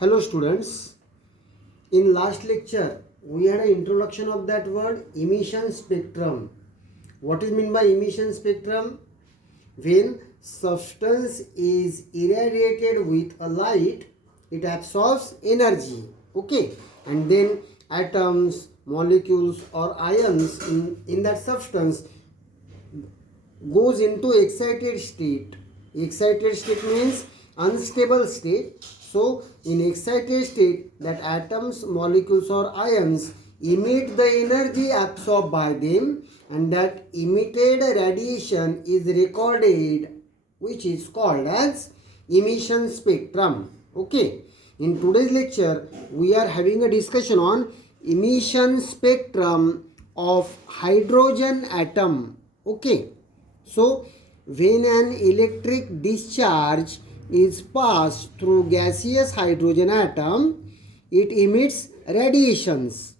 Hello students, in last lecture we had an introduction of that word emission spectrum. What is meant by emission spectrum? When substance is irradiated with a light, it absorbs energy, okay, and then atoms, molecules or ions in that substance goes into excited state. Excited state means unstable state. So in excited state, that atoms, molecules or ions emit the energy absorbed by them, and that emitted radiation is recorded, which is called as emission spectrum. Okay, in today's lecture we are having a discussion on emission spectrum of hydrogen atom. Okay, so when an electric discharge is passed through gaseous hydrogen atom, it emits radiations.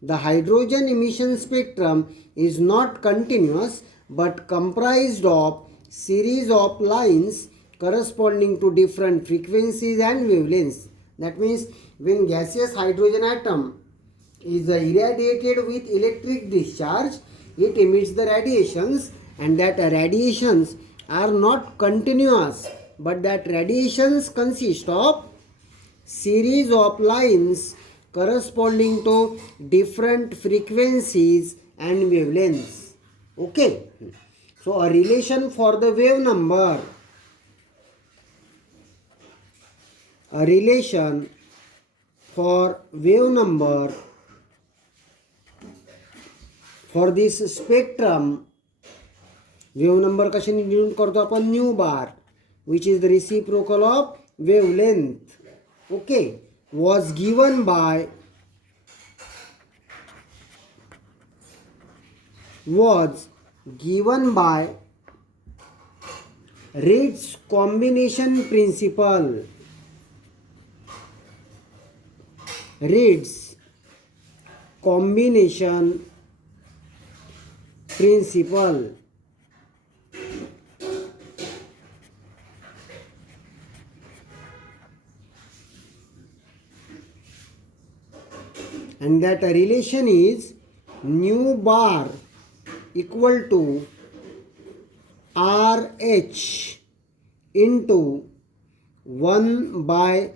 The hydrogen emission spectrum is not continuous but comprised of series of lines corresponding to different frequencies and wavelengths. That means when gaseous hydrogen atom is irradiated with electric discharge, it emits the radiations, and that radiations are not continuous but that radiations consist of series of lines corresponding to different frequencies and wavelengths. Okay, so a relation for the wave number, a relation for wave number for this spectrum. Wave number कशाने denote करतो आपण new bar, which is the reciprocal of wavelength. Okay, was given by Reid's combination principle. Reid's combination principle. And that relation is nu bar equal to RH into 1 by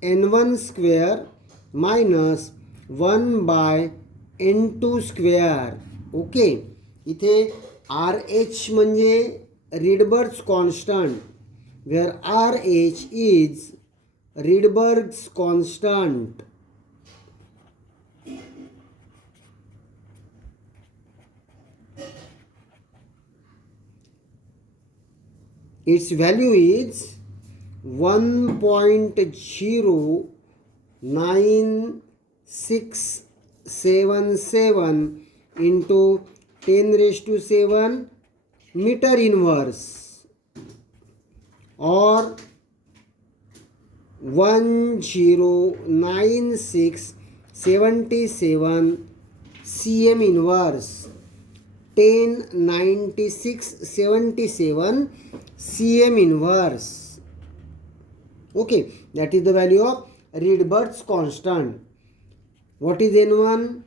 n1 square minus 1 by n2 square. Okay, इथे RH म्हणजे Rydberg's constant, where RH is Rydberg's constant. Its value is 1.09677 into 10 raised to 7 meter inverse, or 109677 cm inverse. 109677 cm inverse. Okay, that is the value of Rydberg's constant. What is N1?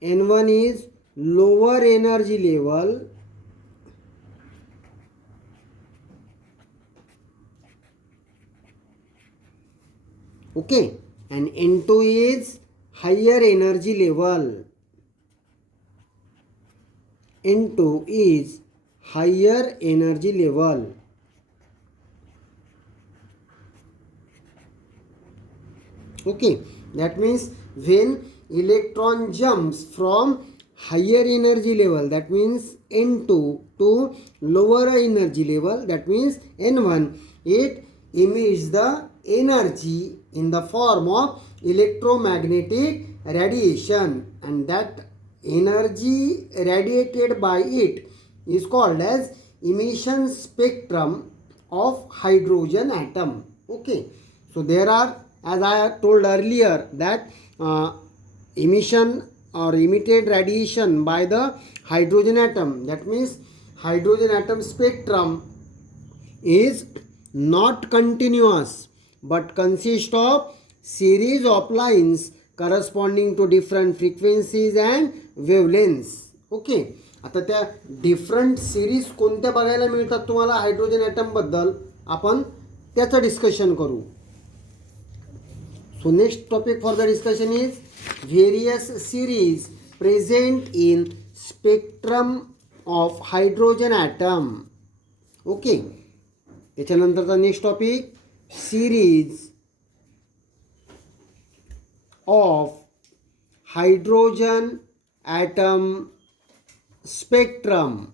N1 is lower energy level. Okay, and N2 is higher energy level. N2 is higher energy level. Okay, that means when electron jumps from higher energy level, that means N2, to lower energy level, that means N1, it emits the energy in the form of electromagnetic radiation, and that energy radiated by it is called as emission spectrum of hydrogen atom. Okay, so there are, as I told earlier, that emission or emitted radiation by the hydrogen atom, that means hydrogen atom spectrum is not continuous but consists of series of lines corresponding to different frequencies and wavelengths. Okay, आता त्या different series कोणत्या बघायला मिळतात तुम्हाला hydrogen ॲटमबद्दल, आपण त्याचं discussion करू. So next topic for the discussion is various series present in spectrum of hydrogen atom. Okay, त्याच्यानंतरचा next topic series of hydrogen atom spectrum.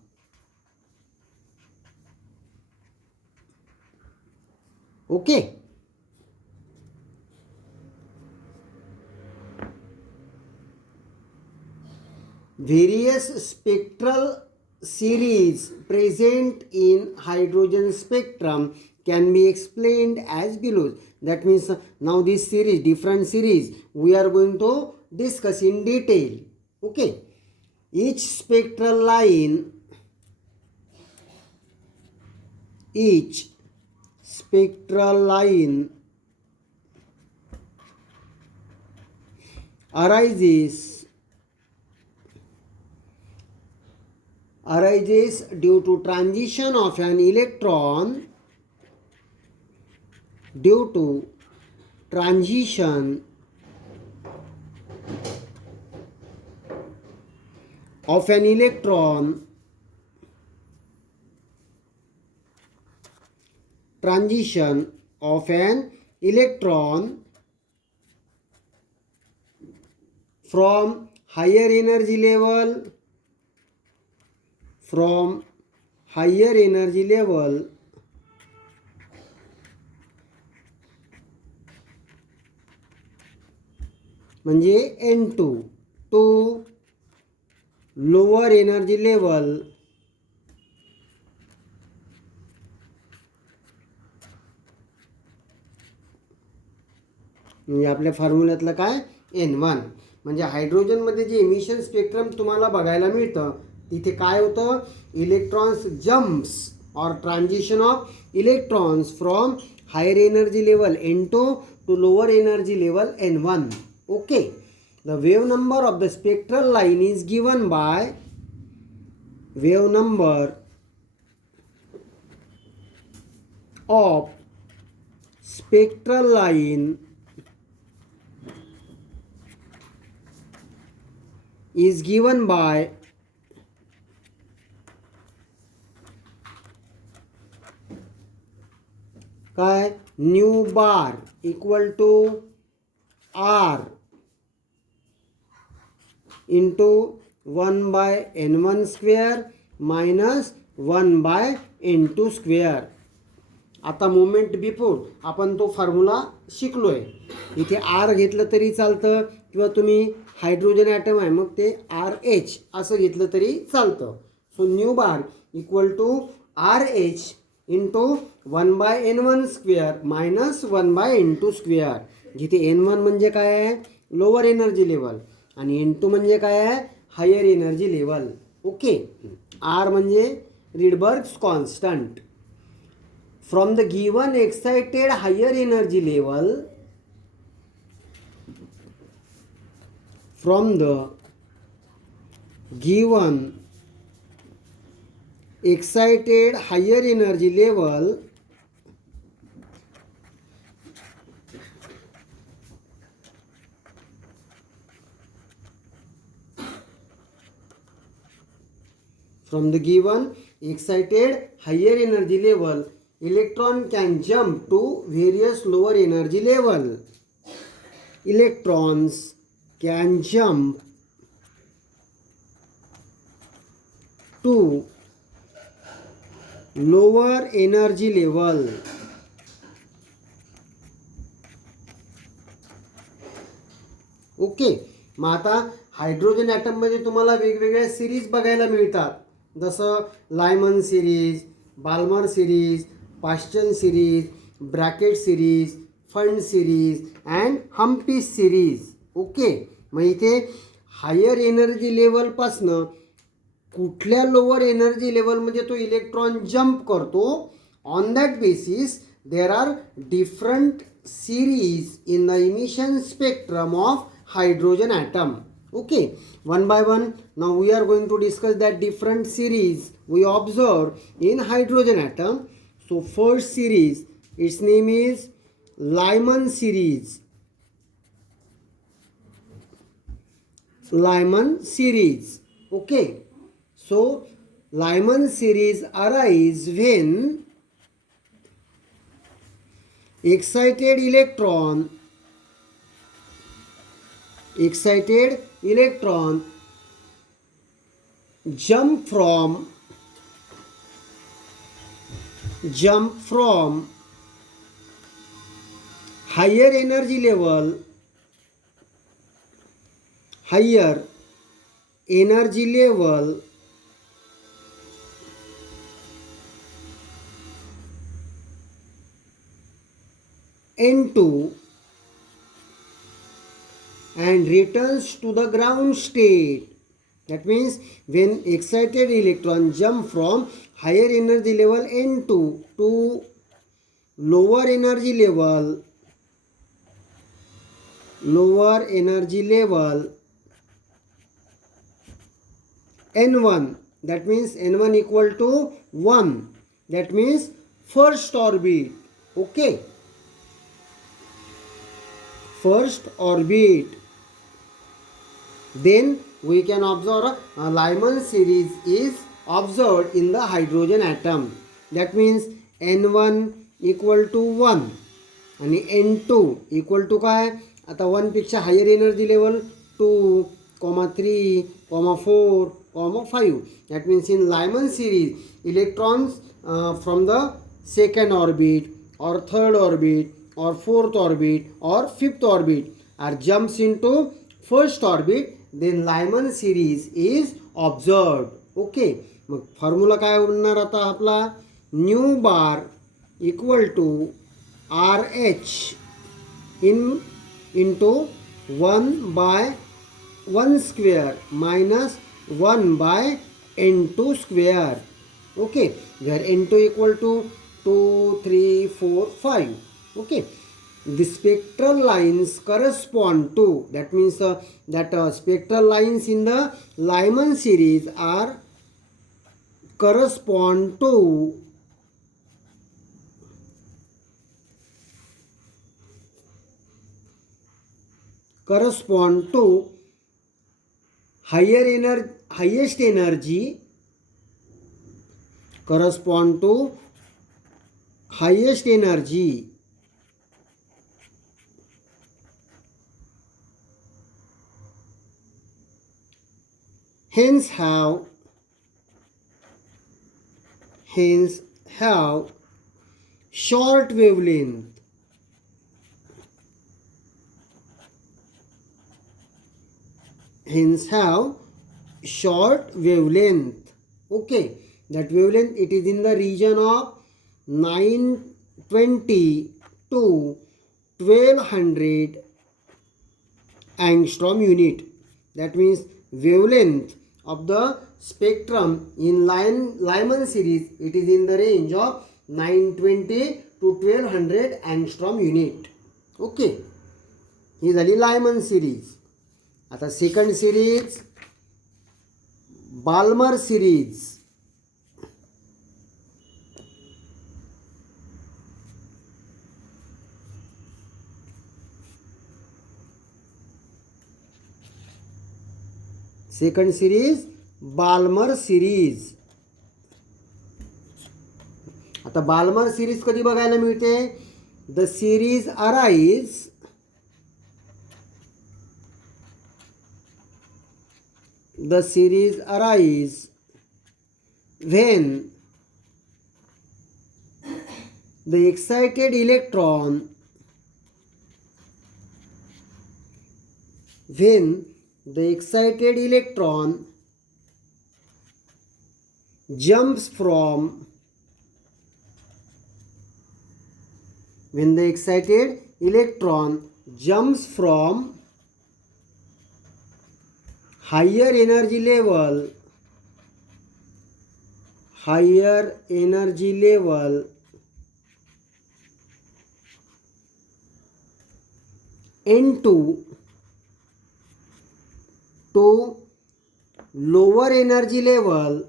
Okay, various spectral series present in hydrogen spectrum can be explained as below. That means now this series, different series, we are going to discuss in detail. Okay, each spectral line arises due to transition of an electron from higher energy level म्हणजे N2 to lower energy level म्हणजे आपल्या फॉर्म्युल्यातलं काय N1. म्हणजे हायड्रोजनमध्ये जे emission spectrum तुम्हाला बघायला मिळतं तिथे काय होतं, इलेक्ट्रॉन्स जम्प्स और transition of electrons from higher energy level N2 to lower energy level N1. Okay, the wave number of the spectral line is given by wave number of spectral line is given by काय nu bar equal to R into 1/N1 square minus 1/N2 square. आता moment before आपण तो formula शिकलोय. इथे R घेतलं तरी चालतं किंवा तुम्ही हायड्रोजन ॲटम आहे मग ते RH असं घेतलं तरी चालतं. So nu bar equal to RH into 1/N1 square minus 1/N2 square. जिथे N1 म्हणजे काय आहे, लोअर एनर्जी लेवल, आणि N2 म्हणजे काय आहे, higher energy level. Okay, R म्हणजे Rydberg's constant. From the given excited higher energy level, from the given excited higher energy level electron can jump to various lower energy level. Electrons can jump to lower energy level. Okay, मग आता hydrogen ॲटममध्ये तुम्हाला वेगवेगळ्या series बघायला मिळतात, जसं Lyman series, Balmer series, Paschen series, Brackett series, Pfund series and Humphreys series. Okay, मग इथे हायर एनर्जी लेवलपासनं कुठल्या लोअर एनर्जी लेवलमध्ये तो इलेक्ट्रॉन जंप करतो, on that basis there are different series in the emission spectrum of hydrogen atom. Okay, one by one now we are going to discuss that different series we observe in hydrogen atom. So first series, its name is Lyman series. Lyman series. Okay, so Lyman series arise when excited electron jump from higher energy level N2 and returns to the ground state. That means when excited electron jump from higher energy level N2 to lower energy level N1, that means N1 equal to 1, that means first orbit. Okay, first orbit, then we can observe a Lyman series is observed in the hydrogen atom. That means N1 equal to 1 आणि N2 equal to काय, आता 1 पेक्षा higher energy level 2, 3, 4, 5. That means in Lyman series, electrons from the second orbit or third orbit or fourth orbit or fifth orbit are jumps into first orbit, then Lyman series is observed. Okay, मग formula काय होणार आता आपला, nu bar equal to RH into 1 by 1 square minus 1 by N2 square. Okay, where N2 equal to 2, 3, 4, 5. Okay, the spectral lines correspond to, that means spectral lines in the Lyman series are correspond to highest energy correspond to highest energy hence have short wavelength. Hence have short wavelength. Okay, that wavelength, it is in the region of 920 to 1200 angstrom unit. That means wavelength of the spectrum in Lyman series, it is in the range of 920 to 1200 angstrom unit. Okay, ही झाली Lyman series. आता second series Balmer series. Second series Balmer series. आता Balmer series कधी बघायला मिळते, the series arise when the excited electron jumps from higher energy level N2 to lower energy level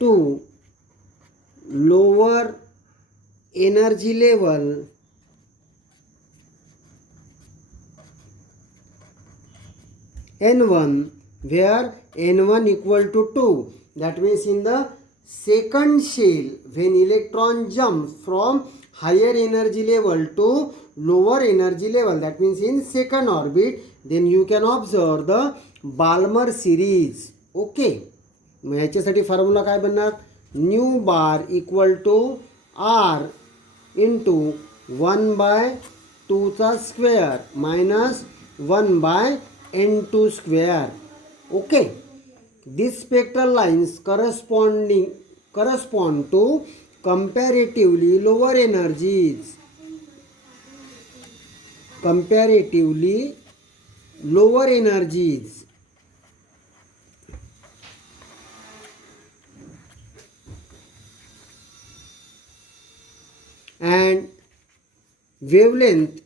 to lower energy level N1, where N1 equal to 2. That means in the second shell, when electron jumps from higher energy level to lower energy level, that means in second orbit, then you can observe the Balmer series. Okay. मग ह्याच्यासाठी formula काय बनणार? Nu bar equal to R into 1/2 square minus 1/n2 square. Okay. These spectral lines correspond to comparatively lower energies. Comparatively lower energies. And wavelength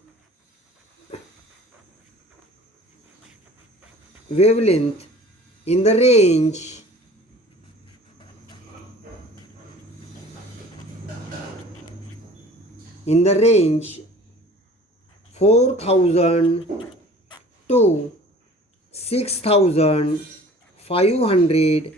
in the range in the range 4000 to 6500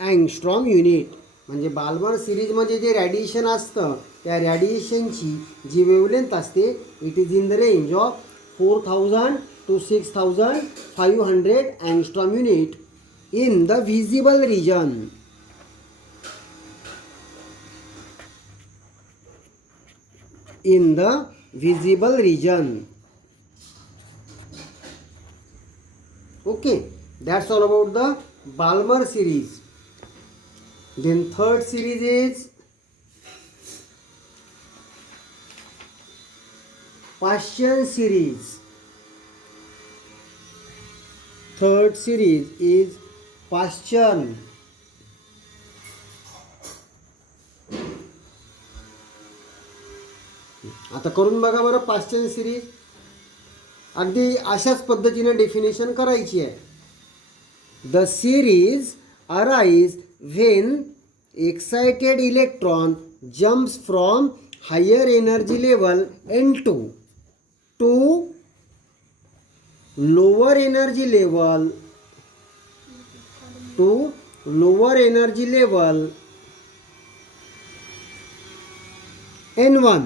angstrom unit. म्हणजे Balmer सिरीजमध्ये जे radiation असतं त्या रॅडिएशनची जी wavelength असते it is in the range of 4000 to 6500 angstrom unit in the visible region. In the visible region. Okay, that's all about the Balmer series. Then third series is Paschen series. Third series is Paschen. आता करून बघा बरं पाश्चन series. अगदी अशाच पद्धतीने definition करायची आहे. The series arise when excited electron jumps from higher energy level N2 to lower energy level N1.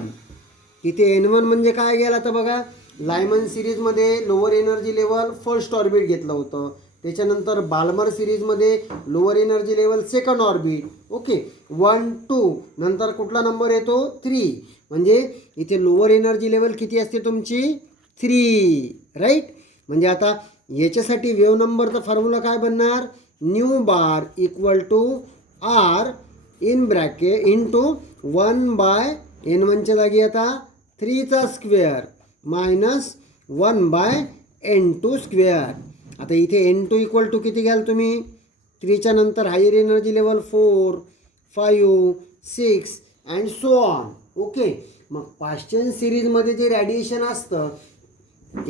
इथे N1 म्हणजे काय गेला तर बघा लायमन सिरीजमध्ये lower energy level first orbit घेतलं होतं. त्याच्यानंतर बाल्मर सिरीजमध्ये lower energy level second orbit. Okay. 1 2 नंतर कुठला नंबर येतो 3. म्हणजे इथे लोअर एनर्जी लेवल किती असते तुमची 3. राईट. म्हणजे आता याच्यासाठी वेव्ह नंबरचा फॉर्म्युला काय बनणार? Nu bar equal to R in bracket into 1/n1च्या जागी आता 3चा स्क्वेअर मायनस 1/n2 स्क्वेअर. आता इथे N2 इक्वल टू किती घ्याल तुम्ही? 3च्या नंतर higher energy level 4 5 6 and so on. Okay. मग पाश्चन सिरीजमध्ये जे रॅडिएशन असतं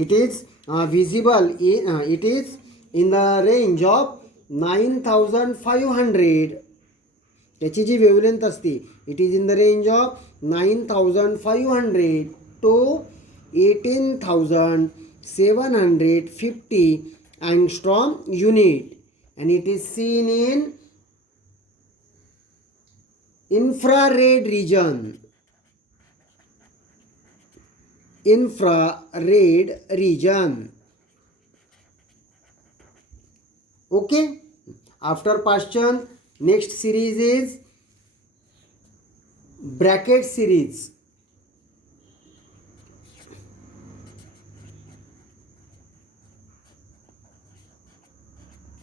it is visible it is in the range of 9500. त्याची जी वेवलेंथ असते it is in the range of 9500 to 18750 angstrom unit, and it is seen in infrared region. Okay. After Paschen, next series is bracket series.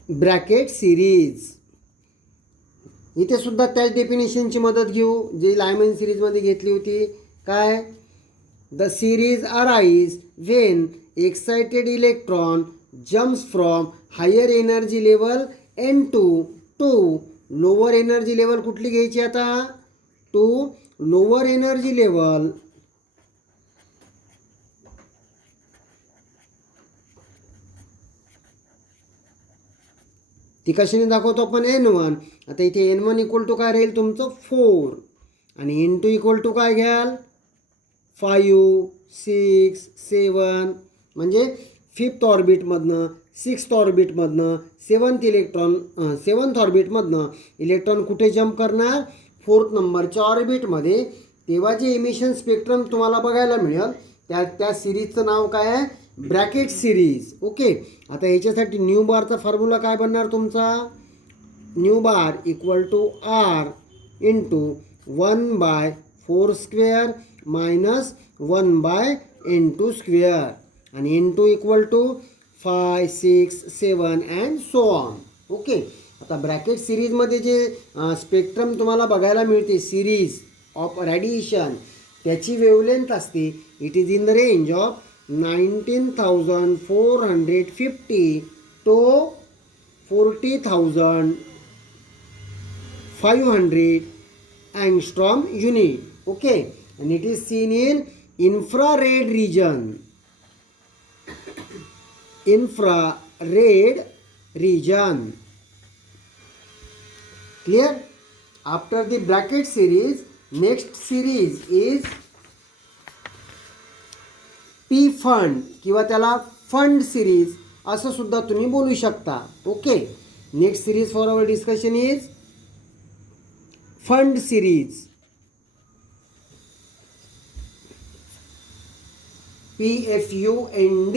Bracket series. इथे सुद्धा त्याच डेफिनेशनची मदत घेऊ जी Lyman सिरीजमध्ये घेतली होती. काय? The series arise when excited electron jumps from higher energy level N2 to lower energy level कुठली घ्यायची आता? टू लोअर एनर्जी लेवल ती कशाने दाखवतो आपण N1. आता इथे N1 इक्वल टू काय राहील तुमचं 4 आणि N2 इक्वल टू काय घ्याल 5, 6, 7 म्हणजे 5th ऑर्बिटमधनं 6th ऑर्बिटमधनं 7th ऑर्बिटमधनं इलेक्ट्रॉन कुठे जम्प करणार 4th नंबरच्या ऑर्बिटमध्ये. तेव्हा जे इमिशन स्पेक्ट्रम तुम्हाला बघायला मिळेल त्या सिरीजचं नाव काय आहे ब्रॅकेट सिरीज. ओके. आता याच्यासाठी न्यू बारचा फॉर्म्युला काय बनणार तुमचा nu bar equal to R into 1/4 square minus 1/N2 square आणि N2 equal to 5, 6, 7 and so on. Okay. आता ब्रॅकेट सिरीजमध्ये जे स्पेक्ट्रम तुम्हाला बघायला मिळते सिरीज ऑफ रेडिएशन त्याची वेवलेंथ असते it is in the range of 19,450 to 40,500 angstrom unit. Okay, and it is seen in infrared region. Infrared region. Clear? After the bracket series, next series is P fund किंवा त्याला fund series असं सुद्धा तुम्ही बोलू शकता. Okay. Next series for our discussion is fund series. PFUND.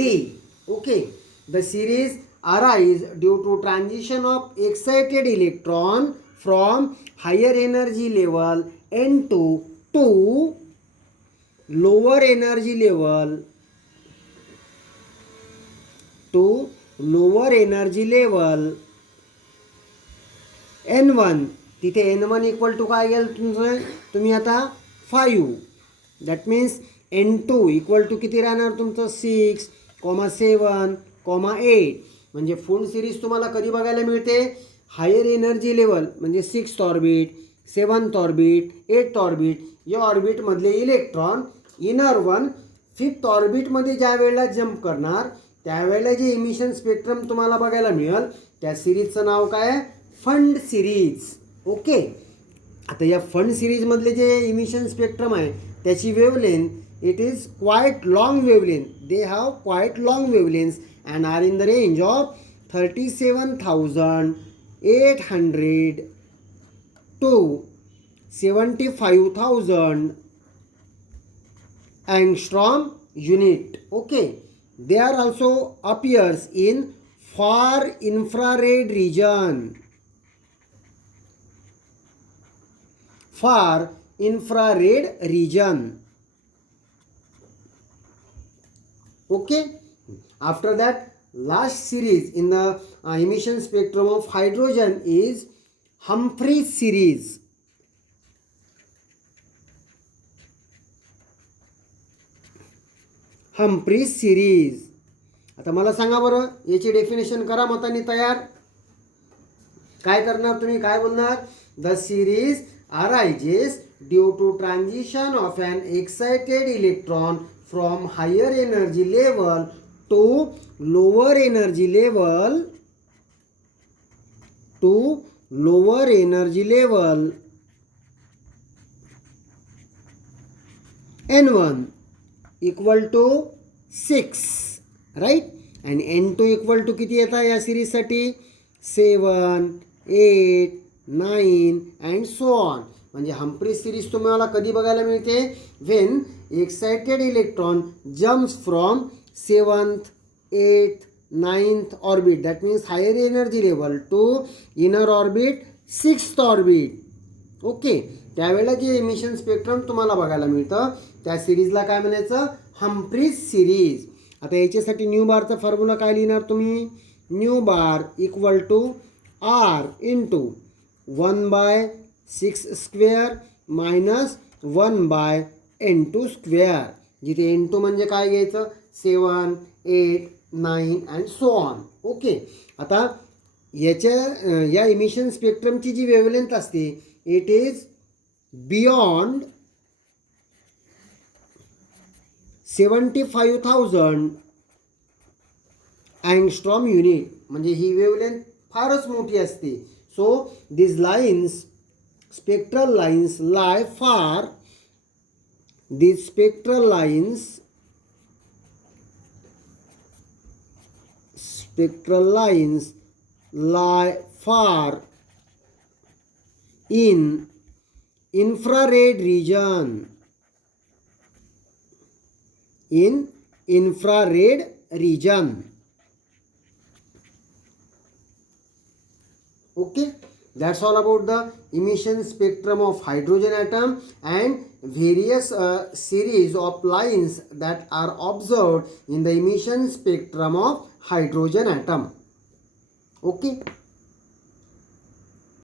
Okay. The series arise due to transition of excited electron from higher energy level N2 to lower energy level N1. तिथे N1 equal to काय गेल तुमचं तुम्ही आता 5. That means N2 equal to किती राहणार तुमचं 6, 7, 8. म्हणजे full series तुम्हाला कधी बघायला मिळते हायर एनर्जी लेवल म्हणजे 6th orbit 7th orbit 8th orbit या ऑर्बिटमधले इलेक्ट्रॉन इनर 5th ऑर्बिटमध्ये ज्या वेळेला जम्प करणार त्यावेळेला जे इमिशन स्पेक्ट्रम तुम्हाला बघायला मिळेल त्या सिरीजचं नाव काय आहे फंड सिरीज. ओके. आता या फंड सिरीजमधले जे इमिशन स्पेक्ट्रम आहे त्याची wavelength it is quite long wavelength. They have quite long wavelength and are in the range of 37,800 to 75,000 angstrom unit. Okay. They are also appears in far infrared region. Far infrared region. Okay. After that, last series in the emission spectrum of hydrogen is Humphreys series. Humphreys series. आता मला सांगा बरं याची definition करा मतांनी तयार. काय करणार तुम्ही काय बोलणार the series arises due to transition of an excited electron from higher energy level to lower energy level N1 equal to 6 right and N2 equal to किती येता या सिरीजसाठी 7, 8, 9 and so on. म्हणजे हम्फ्री सिरीज तुम्हाला कधी बघायला मिळते when excited electron jumps from 7th, 8th, 9th orbit that means higher energy level to inner orbit 6th orbit. Okay. त्यावेळेला जे emission spectrum तुम्हाला बघायला मिळतं त्या सिरीजला काय म्हणायचं हम्फ्रीज सिरीज. आता याच्यासाठी न्यू बारचा फॉर्म्युला काय लिहिणार तुम्ही nu bar equal to R into 1/6 square minus 1/N2 square. जिथे N2 म्हणजे काय घ्यायचं 7, 8, 9 अँड सो ऑन. ओके. आता या इमिशन स्पेक्ट्रमची जी वेवलेंथ असते it is beyond 75,000 angstrom unit. म्हणजे ही वेवलेंथ फारच मोठी असते. सो these lines, spectral lines lie far, these spectral lines lie far in infrared region, in infrared region. Okay, that's all about the emission spectrum of hydrogen atom and various series of lines that are observed in the emission spectrum of hydrogen atom. Okay.